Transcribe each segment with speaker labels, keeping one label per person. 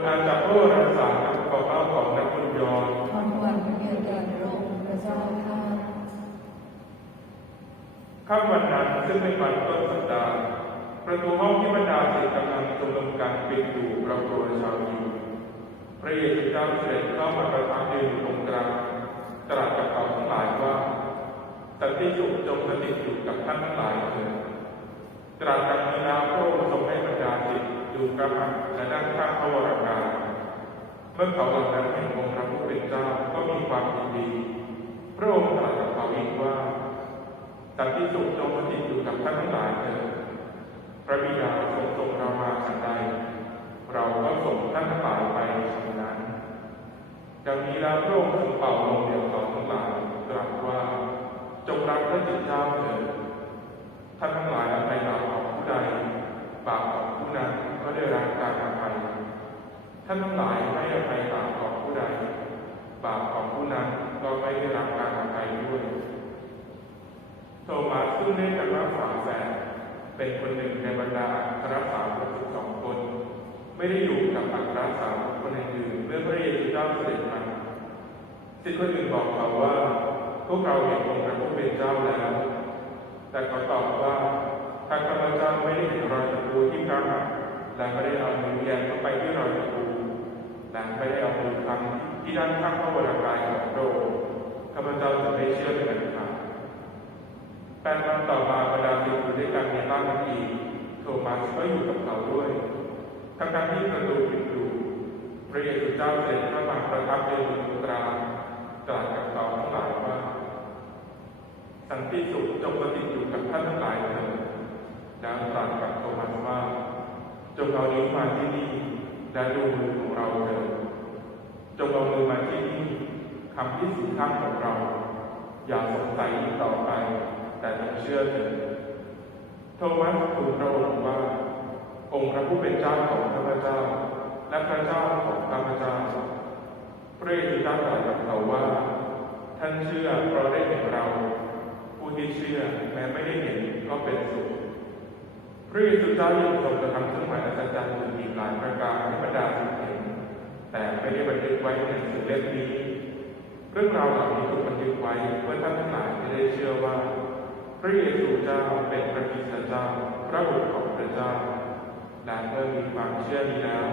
Speaker 1: โดยอาจากพระวรสารกับขอเล่าของนักบุญยอน
Speaker 2: ขอถวายพรเกียรติแด่พระองค์พระเจ้าค่ะ
Speaker 1: ข้ามวันนั้นซึ่งเป็นวันต้นสัปดาห์ประตูห้องที่บรรดาศิษย์กำลังชุมนุมกันปิดอยู่เรากลัวชาวยิวพระเยซูเจ้าเสด็จเข้ามาประทับยืนอยู่ตรงกลางตรัสกับเขาทั้งหลายว่าสันติสุขจงสถิตอยู่กับท่านทั้งหลายเถิดตรัสกับมีนาพระองค์ทรงให้ ระหังและนั่งข้างพระวรกายเมื่อเขาเหล่านั้นเห็นองค์พระผู้เป็นเจ้าก็มีความยินดี พระองค์ตรัสกับเขาอีกว่าสันติสุขจงสถิตอยู่กับท่านทั้งหลายเถิดพระบิดาทรงส่งเรามาฉันใด เราก็ส่งท่านทั้งหลายไปฉันนั้น ดังนี้แล้วพระองค์ทรงเป่าลมเดียวเขาทั้งหลายตรัสว่า จงรักพระจิตเจ้าเถิดท่านทั้งหลายอภัยบาปของผู้ใด บาปของผู้นั้นก็ได้รับการอภัย ท่านทั้งหลายไม่อภัยบาปของผู้ใดบาปของผู้นั้นก็ไม่ได้รับการอภัยด้วยโทมัสซึ่งได้กันว่าฝาแฝดเป็นคนหนึ่งในบรรดาอัครสาวกสิบสองคน ไม่ได้อยู่กับอัครสาวกคนอื่นเมื่อพระเยซูเจ้าเสด็จมาสิทธิคนอื่นบอกเขาว่า พวกเราเห็นองค์พระผู้เป็นเจ้าแล้ว แต่เขาตอบว่าถ้าข้าพเจ้าไม่ได้เห็นรอยตะปูที่พระหัตถ์และไม่ได้เอามือแยงเข้าไปที่รอยตะปู และไม่ได้เอามือคำที่ด้านข้างพระวรกายของพระองค์ข้าพเจ้าจะไม่เชื่อเป็นอันขาดแปดวันต่อมาบรรดาศิอยู่ด้วยกันในบ้านนั้นอีกโทมัสก็อยู่กับเขาด้วยทั้งการที่ประตูปิดอยู่พระเยซูเจ้าเสด็จเข้ามาประทับยืนอยู่ตรงกลางตรัสกับเขาทั้งหลายว่า สันติสุขจงประติดอยู่กับท่านทั้งหลายเถิดแล้วตรัสกับโทมัสว่าจงเอานิ้วมาที่นี่ และดูมือของเราเถิดจงเอามือมาที่นี่คำที่สีข้างของเรา อย่าสงสัยอีกต่อไป แต่จงเชื่อเถิดโทมัสทูลพระองค์ว่า องค์พระผู้เป็นเจ้าของข้าพเจ้า และพระเจ้าของข้าพเจ้าพระเยซูเจ้าตรัสกับเขาว่า ท่านเชื่อเพราะได้เห็นเราผู้ที่เชื่อแม้ไม่ได้เห็นก็เป็นสุขพระเยซูเจ้ายังทรงกระทำเครื่องหมาย เล่มนี้ เรื่องราวเหล่านี้ถูกบันทึกไว้เพื่อท่านทั้งหลายจะได้เชื่อว่า พระเยซูเจ้าเป็นพระคริสเจ้าพระบุตรของพระเจ้าและเมื่อมีความเชื่อนี้แล้ว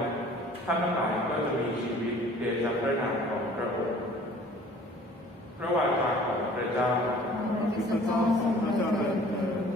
Speaker 1: ท่านทั้งหลายก็จะมีชีวิตเดชะพระนามของพระองค์พระวาจาของพระเจ้า
Speaker 2: พระเจ้าทรงพระเจริญ